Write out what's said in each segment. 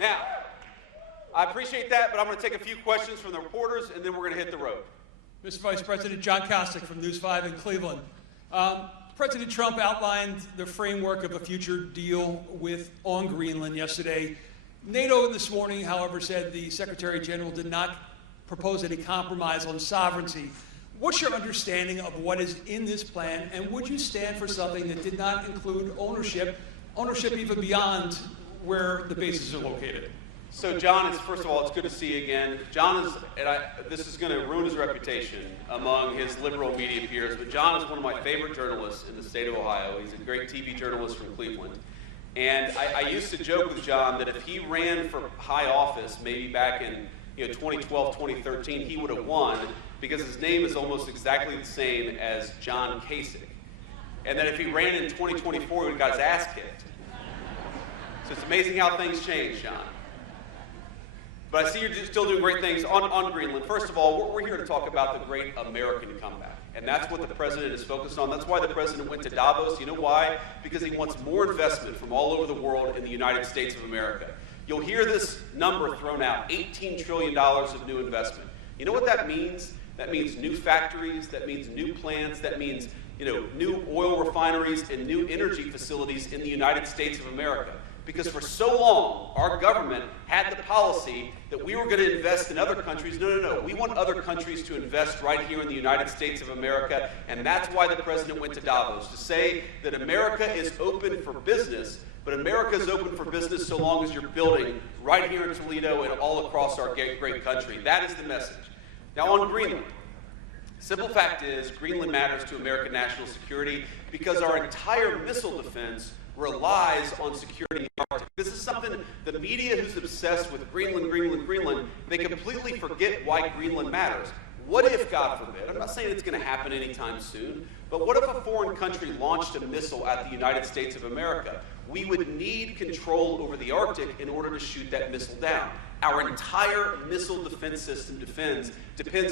Now, I appreciate that, but I'm going to take a few questions from the reporters, and then we're going to hit the road. Mr. Vice President, John Kostick from News 5 in Cleveland. President Trump outlined the framework of a future deal on Greenland yesterday. NATO this morning, however, said the Secretary General did not propose any compromise on sovereignty. What's your understanding of what is in this plan, and would you stand for something that did not include ownership even beyond where the bases are located? So John, first of all, it's good to see you again. John is, this is going to ruin his reputation among his liberal media peers, but John is one of my favorite journalists in the state of Ohio. He's a great TV journalist from Cleveland. And I used to joke with John that if he ran for high office, maybe back in 2012, 2013, he would have won, because his name is almost exactly the same as John Kasich. And that if he ran in 2024, he would have got his ass kicked. So it's amazing how things change, John. But I see you're still doing great things on Greenland. First of all, we're here to talk about the great American comeback. And that's what the president is focused on. That's why the president went to Davos. You know why? Because he wants more investment from all over the world in the United States of America. You'll hear this number thrown out, $18 trillion of new investment. You know what that means? That means new factories, that means new plants, that means new oil refineries and new energy facilities in the United States of America. Because for so long, our government had the policy that we were going to invest in other countries. No. We want other countries to invest right here in the United States of America, and that's why the president went to Davos, to say that America is open for business, but America is open for business so long as you're building right here in Toledo and all across our great country. That is the message. Now on Greenland, simple fact is Greenland matters to American national security because our entire missile defense relies on security in the Arctic. This is something the media who's obsessed with Greenland, they completely forget why Greenland matters. What if, God forbid, I'm not saying it's going to happen anytime soon, but what if a foreign country launched a missile at the United States of America? We would need control over the Arctic in order to shoot that missile down. Our entire missile defense system depends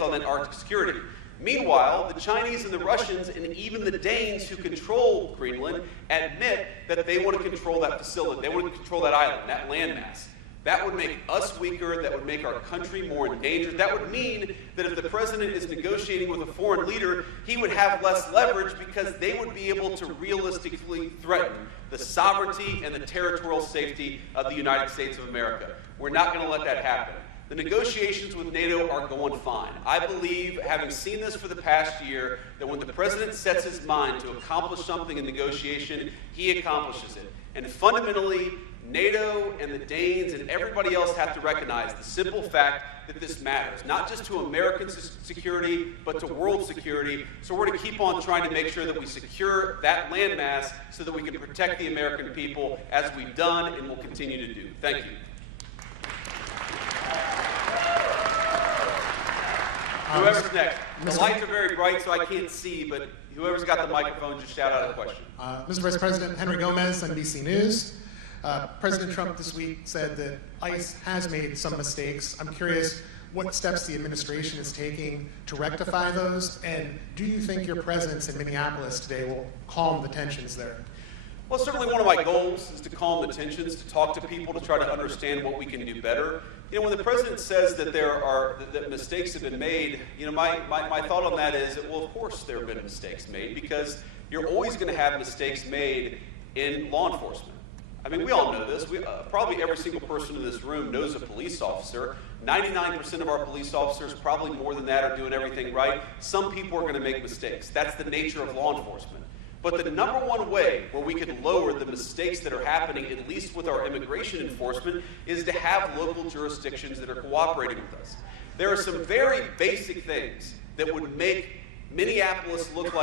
on that Arctic security. Meanwhile, the Chinese and the Russians and even the Danes who control Greenland admit that they want to control that facility. They want to control that island, that landmass. That would make us weaker. That would make our country more endangered. That would mean that if the president is negotiating with a foreign leader, he would have less leverage because they would be able to realistically threaten the sovereignty and the territorial safety of the United States of America. We're not going to let that happen. The negotiations with NATO are going fine. I believe, having seen this for the past year, that when the president sets his mind to accomplish something in negotiation, he accomplishes it. And fundamentally, NATO and the Danes and everybody else have to recognize the simple fact that this matters, not just to American security, but to world security. So we're going to keep on trying to make sure that we secure that landmass so that we can protect the American people, as we've done and will continue to do. Thank you. Whoever's next. The lights are very bright, so I can't see, but whoever's got the microphone, just shout out a question. Mr. Vice President, Henry Gomez, NBC News. President Trump this week said that ICE has made some mistakes. I'm curious what steps the administration is taking to rectify those, and do you think your presence in Minneapolis today will calm the tensions there? Well, certainly one of my goals is to calm the tensions, to talk to people, to try to understand what we can do better. When the president says that that mistakes have been made, my thought on that is that, well, of course there have been mistakes made, because you're always going to have mistakes made in law enforcement. I mean, we all know this. Probably every single person in this room knows a police officer. 99% of our police officers, probably more than that, are doing everything right. Some people are going to make mistakes. That's the nature of law enforcement. But the number one way where we can lower the mistakes that are happening, at least with our immigration enforcement, is to have local jurisdictions that are cooperating with us. There are some very basic things that would make Minneapolis look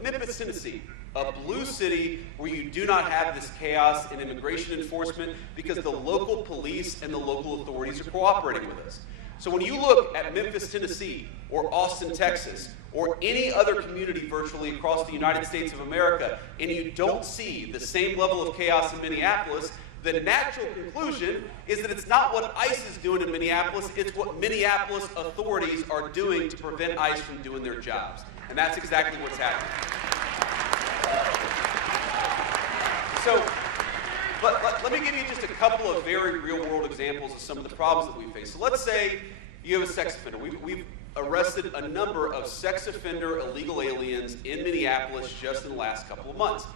Memphis, Tennessee, a blue city where you do not have this chaos in immigration enforcement because the local police and the local authorities are cooperating with us. So when you look at Memphis, Tennessee, or Austin, Texas, or any other community virtually across the United States of America, and you don't see the same level of chaos in Minneapolis, the natural conclusion is that it's not what ICE is doing in Minneapolis, it's what Minneapolis authorities are doing to prevent ICE from doing their jobs. And that's exactly what's happening. So, let me give you just a couple of very real-world examples examples of some of the problems that we face. So let's say you have a sex offender. We've arrested a number of sex offender illegal aliens in Minneapolis just in the last couple of months.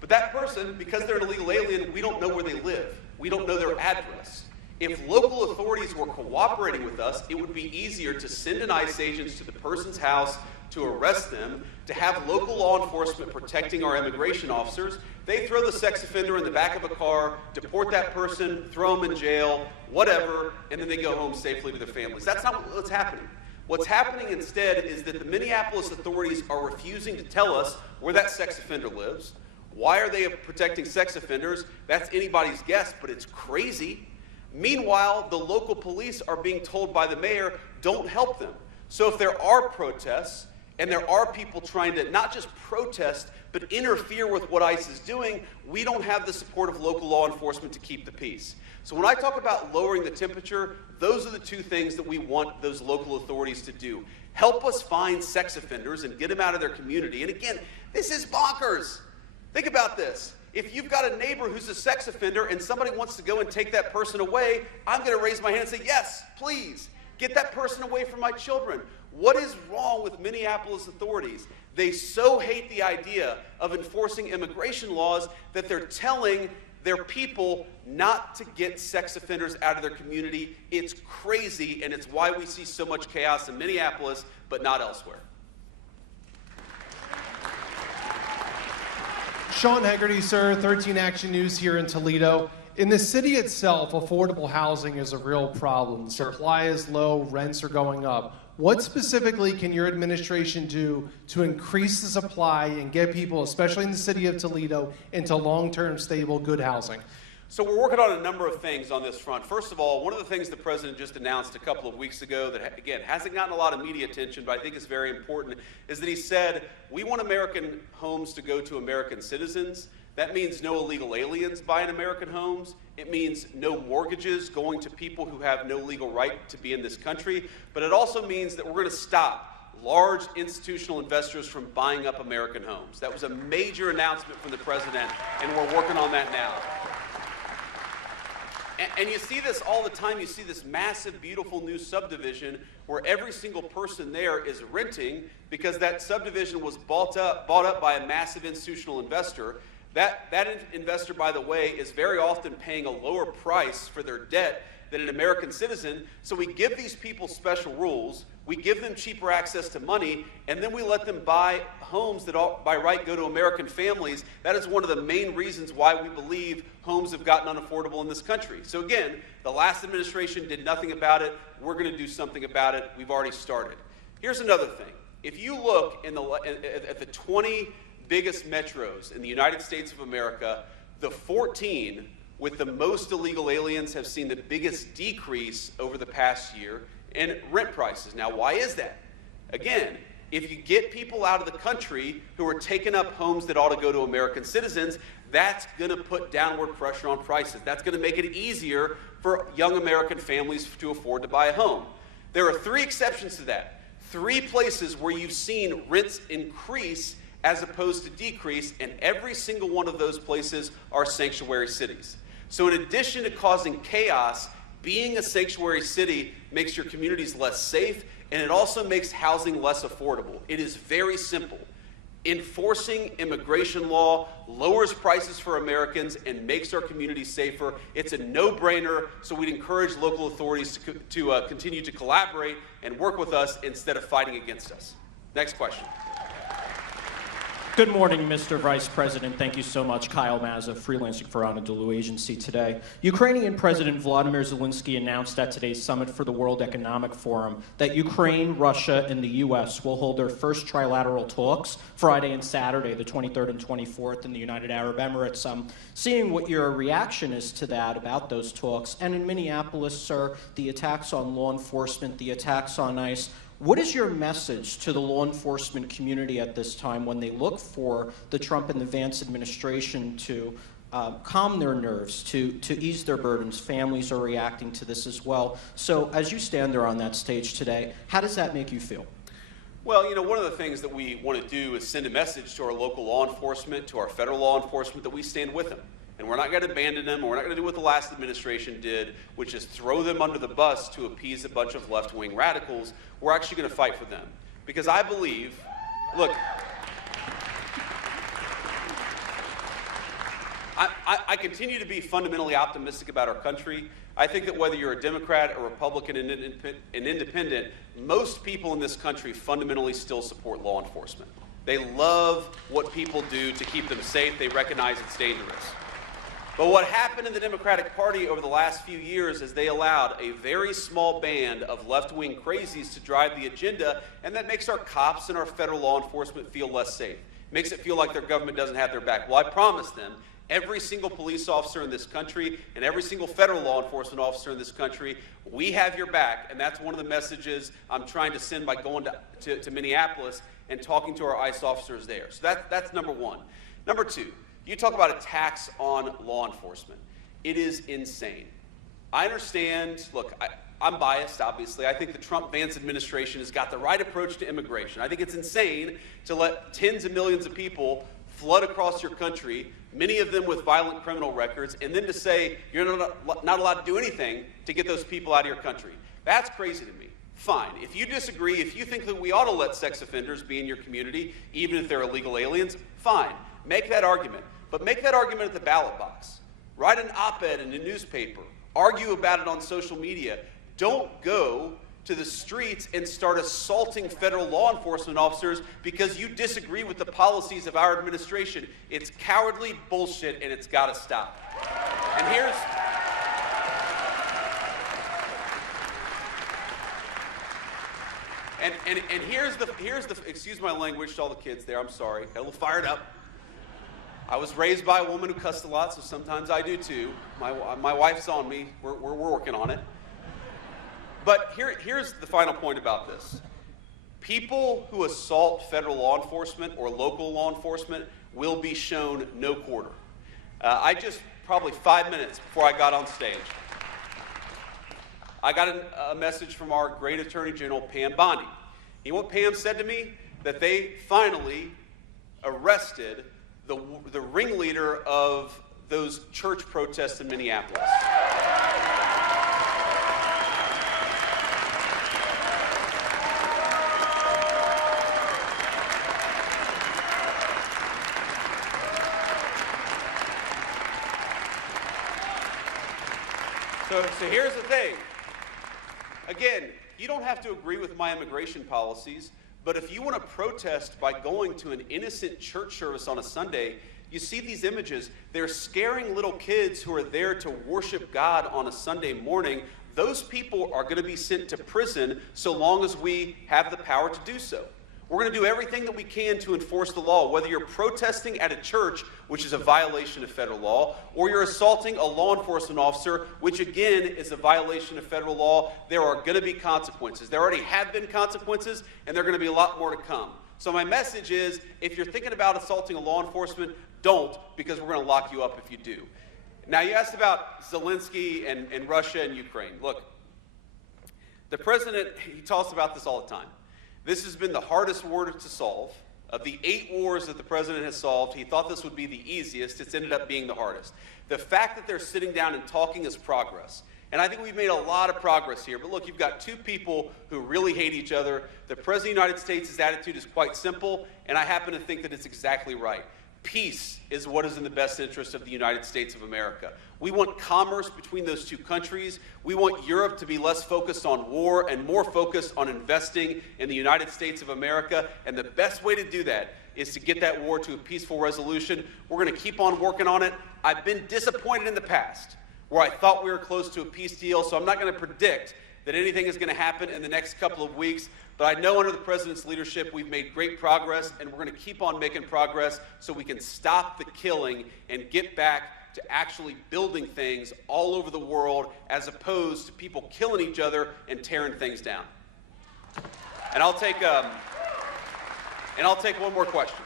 But that person, because they're an illegal alien, we don't know where they live. We don't know their address. If local authorities were cooperating with us, it would be easier to send an ICE agent to the person's house to arrest them, to have local law enforcement protecting our immigration officers. They throw the sex offender in the back of a car, deport that person, throw them in jail, whatever, and then they go home safely to their families. That's not what's happening. What's happening instead is that the Minneapolis authorities are refusing to tell us where that sex offender lives. Why are they protecting sex offenders? That's anybody's guess, but it's crazy. Meanwhile, the local police are being told by the mayor, don't help them. So if there are protests, and there are people trying to not just protest, but interfere with what ICE is doing, we don't have the support of local law enforcement to keep the peace. So when I talk about lowering the temperature, those are the two things that we want those local authorities to do. Help us find sex offenders and get them out of their community. And again, this is bonkers. Think about this. If you've got a neighbor who's a sex offender and somebody wants to go and take that person away, I'm going to raise my hand and say, yes, please, get that person away from my children. What is wrong with Minneapolis authorities? They so hate the idea of enforcing immigration laws that they're telling their people not to get sex offenders out of their community. It's crazy, and it's why we see so much chaos in Minneapolis, but not elsewhere. Sean Hegarty, sir, 13 Action News here in Toledo. In the city itself, affordable housing is a real problem. Supply is low, rents are going up. What specifically can your administration do to increase the supply and get people, especially in the city of Toledo, into long-term, stable, good housing? So we're working on a number of things on this front. First of all, one of the things the president just announced a couple of weeks ago that, again, hasn't gotten a lot of media attention, but I think is very important, is that he said, we want American homes to go to American citizens. That means no illegal aliens buying American homes. It means no mortgages going to people who have no legal right to be in this country. But it also means that we're going to stop large institutional investors from buying up American homes. That was a major announcement from the president, and we're working on that now. And you see this all the time. You see this massive, beautiful new subdivision where every single person there is renting because that subdivision was bought up by a massive institutional investor. That investor, by the way, is very often paying a lower price for their debt than an American citizen. So we give these people special rules, we give them cheaper access to money, and then we let them buy homes that by right go to American families. That is one of the main reasons why we believe homes have gotten unaffordable in this country. So again, the last administration did nothing about it. We're going to do something about it. We've already started. Here's another thing. If you look at the 20 biggest metros in the United States of America, the 14 with the most illegal aliens have seen the biggest decrease over the past year in rent prices. Now, why is that? Again, if you get people out of the country who are taking up homes that ought to go to American citizens, that's going to put downward pressure on prices. That's going to make it easier for young American families to afford to buy a home. There are 3 exceptions to that. 3 places where you've seen rents increase as opposed to decrease, and every single one of those places are sanctuary cities. So in addition to causing chaos, being a sanctuary city makes your communities less safe, and it also makes housing less affordable. It is very simple. Enforcing immigration law lowers prices for Americans and makes our communities safer. It's a no-brainer, so we'd encourage local authorities to continue to collaborate and work with us instead of fighting against us. Next question. Good morning, Mr. Vice President. Thank you so much. Kyle Mazza, freelancing for Anadolu Agency today. Ukrainian President Vladimir Zelensky announced at today's summit for the World Economic Forum that Ukraine, Russia, and the U.S. will hold their first trilateral talks Friday and Saturday, the 23rd and 24th, in the United Arab Emirates. Seeing what your reaction is to that about those talks, and in Minneapolis, sir, the attacks on law enforcement, the attacks on ICE, what is your message to the law enforcement community at this time when they look for the Trump and the Vance administration to calm their nerves, to ease their burdens? Families are reacting to this as well. So as you stand there on that stage today, how does that make you feel? Well, you know, one of the things that we want to do is send a message to our local law enforcement, to our federal law enforcement, that we stand with them. And we're not going to abandon them, and we're not going to do what the last administration did, which is throw them under the bus to appease a bunch of left-wing radicals. We're actually going to fight for them. Because I believe, look, I continue to be fundamentally optimistic about our country. I think that whether you're a Democrat, a Republican, an independent, most people in this country fundamentally still support law enforcement. They love what people do to keep them safe. They recognize it's dangerous. But what happened in the Democratic Party over the last few years is they allowed a very small band of left-wing crazies to drive the agenda, and that makes our cops and our federal law enforcement feel less safe. Makes it feel like their government doesn't have their back. Well, I promise them, every single police officer in this country and every single federal law enforcement officer in this country, we have your back, and that's one of the messages I'm trying to send by going to Minneapolis and talking to our ICE officers there. So that's number one. Number two, you talk about attacks on law enforcement. It is insane. I understand, look, I'm biased, obviously. I think the Trump-Vance administration has got the right approach to immigration. I think it's insane to let tens of millions of people flood across your country, many of them with violent criminal records, and then to say you're not allowed to do anything to get those people out of your country. That's crazy to me. Fine. If you disagree, if you think that we ought to let sex offenders be in your community, even if they're illegal aliens, fine. Make that argument. But make that argument at the ballot box. Write an op-ed in a newspaper. Argue about it on social media. Don't go to the streets and start assaulting federal law enforcement officers because you disagree with the policies of our administration. It's cowardly bullshit, and it's got to stop. And here's the excuse my language to all the kids there. I'm sorry. Got a little fired up. I was raised by a woman who cussed a lot, so sometimes I do too. My wife's on me. We're working on it. But here's the final point about this. People who assault federal law enforcement or local law enforcement will be shown no quarter. I just, probably 5 minutes before I got on stage, I got a message from our great Attorney General, Pam Bondi. You know what Pam said to me? That they finally arrested the ringleader of those church protests in Minneapolis. So here's the thing. Again, you don't have to agree with my immigration policies, but if you want to protest by going to an innocent church service on a Sunday, you see these images. They're scaring little kids who are there to worship God on a Sunday morning. Those people are going to be sent to prison so long as we have the power to do so. We're going to do everything that we can to enforce the law, whether you're protesting at a church, which is a violation of federal law, or you're assaulting a law enforcement officer, which again is a violation of federal law. There are going to be consequences. There already have been consequences, and there are going to be a lot more to come. So my message is, if you're thinking about assaulting a law enforcement, don't, because we're going to lock you up if you do. Now, you asked about Zelensky and Russia and Ukraine. Look, the president, he talks about this all the time. This has been the hardest war to solve. Of the 8 wars that the president has solved, he thought this would be the easiest. It's ended up being the hardest. The fact that they're sitting down and talking is progress. And I think we've made a lot of progress here. But look, you've got 2 people who really hate each other. The President of the United States' attitude is quite simple, and I happen to think that it's exactly right. Peace is what is in the best interest of the United States of America. We want commerce between those 2 countries. We want Europe to be less focused on war and more focused on investing in the United States of America. And the best way to do that is to get that war to a peaceful resolution. We're going to keep on working on it. I've been disappointed in the past where I thought we were close to a peace deal, so I'm not going to predict that anything is going to happen in the next couple of weeks. But I know under the president's leadership, we've made great progress, and we're going to keep on making progress so we can stop the killing and get back to actually building things all over the world, as opposed to people killing each other and tearing things down. And I'll take one more question.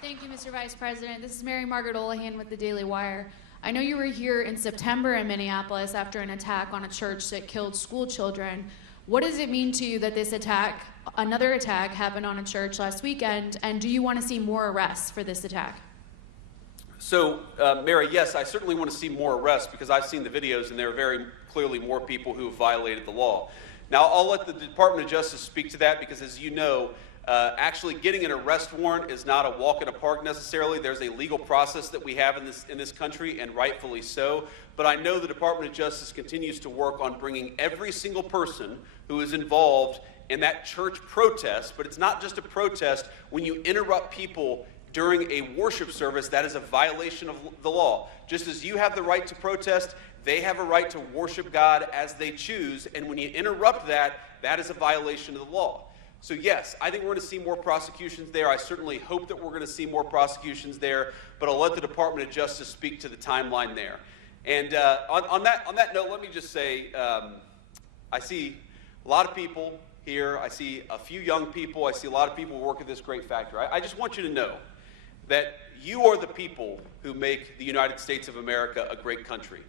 Thank you, Mr. Vice President. This is Mary Margaret Olahan with the Daily Wire. I know you were here in September in Minneapolis after an attack on a church that killed school children. What does it mean to you that this attack, another attack, happened on a church last weekend, and do you want to see more arrests for this attack? So, Mary, yes, I certainly want to see more arrests because I've seen the videos and there are very clearly more people who have violated the law. Now, I'll let the Department of Justice speak to that because, as you know, actually getting an arrest warrant is not a walk in the park necessarily. There's a legal process that we have in this country, and rightfully so. But I know the Department of Justice continues to work on bringing every single person who is involved in that church protest. But it's not just a protest. When you interrupt people during a worship service, that is a violation of the law. Just as you have the right to protest, they have a right to worship God as they choose. And when you interrupt that, that is a violation of the law. So yes, I think we're going to see more prosecutions there. I certainly hope that we're going to see more prosecutions there, but I'll let the Department of Justice speak to the timeline there. And on that note, let me just say, I see a lot of people here. I see a few young people. I see a lot of people who work at this great factory. I just want you to know that you are the people who make the United States of America a great country.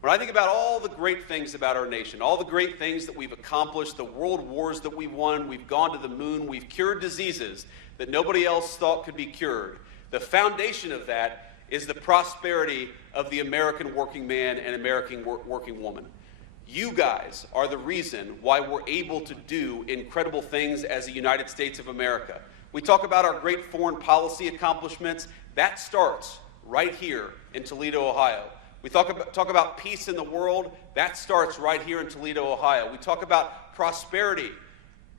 When I think about all the great things about our nation, all the great things that we've accomplished, the world wars that we've won, we've gone to the moon, we've cured diseases that nobody else thought could be cured. The foundation of that is the prosperity of the American working man and American working woman. You guys are the reason why we're able to do incredible things as the United States of America. We talk about our great foreign policy accomplishments. That starts right here in Toledo, Ohio. We talk about peace in the world. That starts right here in Toledo, Ohio. We talk about prosperity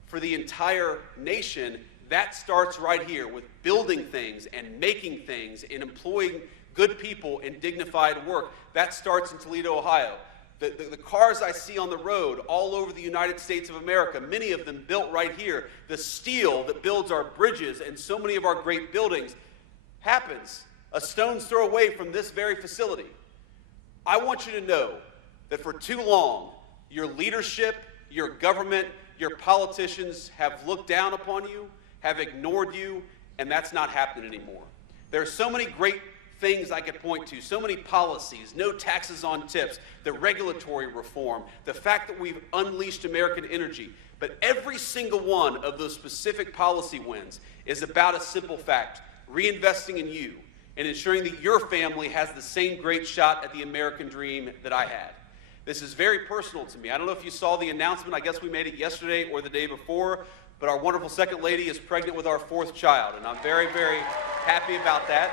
for the entire nation. That starts right here with building things and making things and employing good people in dignified work. That starts in Toledo, Ohio. The cars I see on the road all over the United States of America, many of them built right here. The steel that builds our bridges and so many of our great buildings happens a stone's throw away from this very facility. I want you to know that for too long, your leadership, your government, your politicians have looked down upon you, have ignored you, and that's not happening anymore. There are so many great things I could point to, so many policies, no taxes on tips, the regulatory reform, the fact that we've unleashed American energy. But every single one of those specific policy wins is about a simple fact: reinvesting in you and ensuring that your family has the same great shot at the American dream that I had. This is very personal to me. I don't know if you saw the announcement. I guess we made it yesterday or the day before, but our wonderful second lady is pregnant with our 4th child, and I'm very, very happy about that.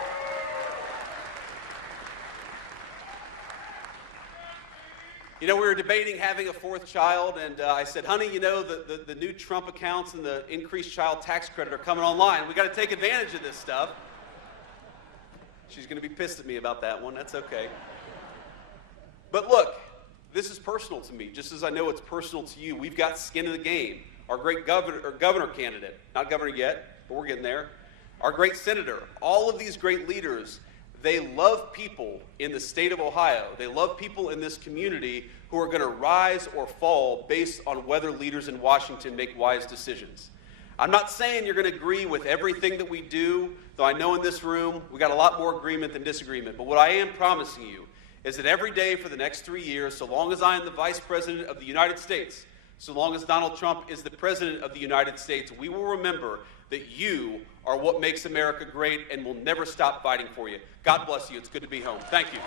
You know, we were debating having a 4th child, and I said, honey, you know, the new Trump accounts and the increased child tax credit are coming online. We got to take advantage of this stuff. She's going to be pissed at me about that one. That's okay. But look, this is personal to me, just as I know it's personal to you. We've got skin in the game. Our great governor candidate, not governor yet, but we're getting there. Our great senator, all of these great leaders, they love people in the state of Ohio. They love people in this community who are going to rise or fall based on whether leaders in Washington make wise decisions. I'm not saying you're going to agree with everything that we do, though I know in this room we got a lot more agreement than disagreement. But what I am promising you is that every day for the next 3 years, so long as I am the Vice President of the United States, so long as Donald Trump is the President of the United States, we will remember that you are what makes America great, and we'll never stop fighting for you. God bless you. It's good to be home. Thank you.